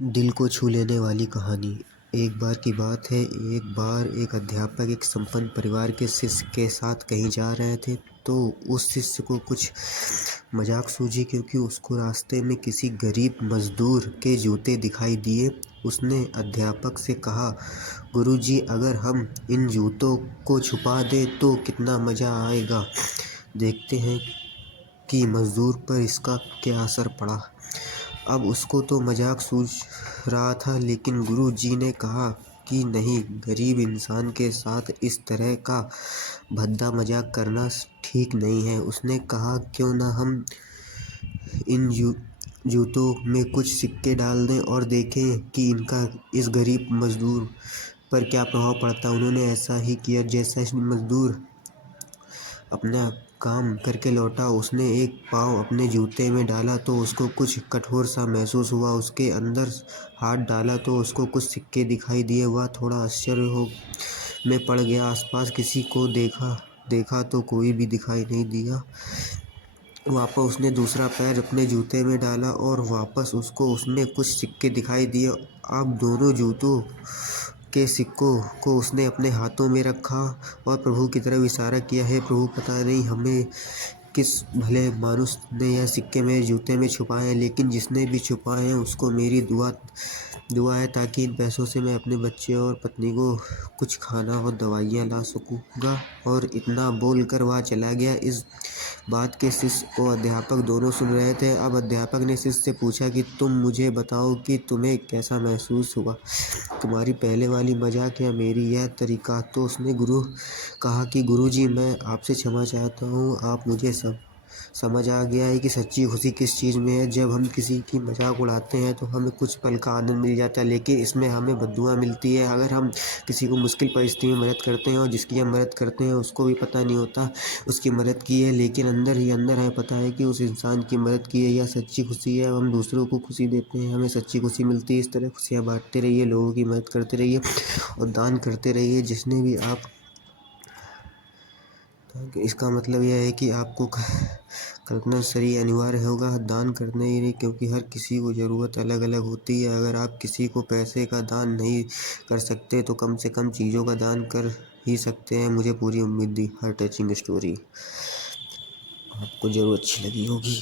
दिल को छू लेने वाली कहानी। एक बार की बात है, एक बार एक अध्यापक एक संपन्न परिवार के शिष्य के साथ कहीं जा रहे थे, तो उस शिष्य को कुछ मजाक सूझी क्योंकि उसको रास्ते में किसी गरीब मजदूर के जूते दिखाई दिए। उसने अध्यापक से कहा, गुरुजी, अगर हम इन जूतों को छुपा दें तो कितना मज़ा आएगा। देखते हैं कि मजदूर पर इसका क्या असर पड़ा। अब उसको तो मजाक सूझ रहा था, लेकिन गुरु जी ने कहा कि नहीं, गरीब इंसान के साथ इस तरह का भद्दा मजाक करना ठीक नहीं है। उसने कहा, क्यों ना हम इन जूतों में कुछ सिक्के डाल दें और देखें कि इनका इस गरीब मजदूर पर क्या प्रभाव पड़ता है। उन्होंने ऐसा ही किया। जैसा मजदूर अपना काम करके लौटा, उसने एक पाँव अपने जूते में डाला तो उसको कुछ कठोर सा महसूस हुआ। उसके अंदर हाथ डाला तो उसको कुछ सिक्के दिखाई दिए। वह थोड़ा आश्चर्य में पड़ गया। आसपास किसी को देखा तो कोई भी दिखाई नहीं दिया। वापस उसने दूसरा पैर अपने जूते में डाला और वापस उसको उसमें कुछ सिक्के दिखाई दिए। अब दोनों जूतों के सिक्कों को उसने अपने हाथों में रखा और प्रभु की तरफ इशारा किया, हे प्रभु, पता नहीं हमें किस भले मानुस ने यह सिक्के मेरे जूते में छुपाए हैं, लेकिन जिसने भी छुपाए हैं उसको मेरी दुआ है, ताकि इन पैसों से मैं अपने बच्चे और पत्नी को कुछ खाना और दवाइयाँ ला सकूँगा। और इतना बोलकर वह चला गया। इस बात के शिष्य और अध्यापक दोनों सुन रहे थे। अब अध्यापक ने शिष्य से पूछा कि तुम मुझे बताओ कि तुम्हें कैसा महसूस हुआ, तुम्हारी पहले वाली मजाक या मेरी यह तरीका। तो उसने कहा कि गुरुजी, मैं आपसे क्षमा चाहता हूँ। आप मुझे समझ आ गया है कि सच्ची खुशी किस चीज़ में है। जब हम किसी की मजाक उड़ाते हैं तो हमें कुछ पल का आनंद मिल जाता है, लेकिन इसमें हमें बद्दुआ मिलती है। अगर हम किसी को मुश्किल परिस्थिति में मदद करते हैं और जिसकी हम मदद करते हैं उसको भी पता नहीं होता उसकी मदद की है, लेकिन अंदर ही अंदर हमें पता है कि उस इंसान की मदद की है। यह सच्ची खुशी है। हम दूसरों को खुशी देते हैं, हमें सच्ची खुशी मिलती है। इस तरह खुशियाँ बांटते रहिए, लोगों की मदद करते रहिए और दान करते रहिए। जिसने भी आप इसका मतलब यह है कि आपको कल्पना सही अनिवार्य होगा दान करने ही नहीं, क्योंकि हर किसी को ज़रूरत अलग अलग होती है। अगर आप किसी को पैसे का दान नहीं कर सकते तो कम से कम चीज़ों का दान कर ही सकते हैं। मुझे पूरी उम्मीद थी हर टचिंग स्टोरी आपको ज़रूर अच्छी लगी होगी।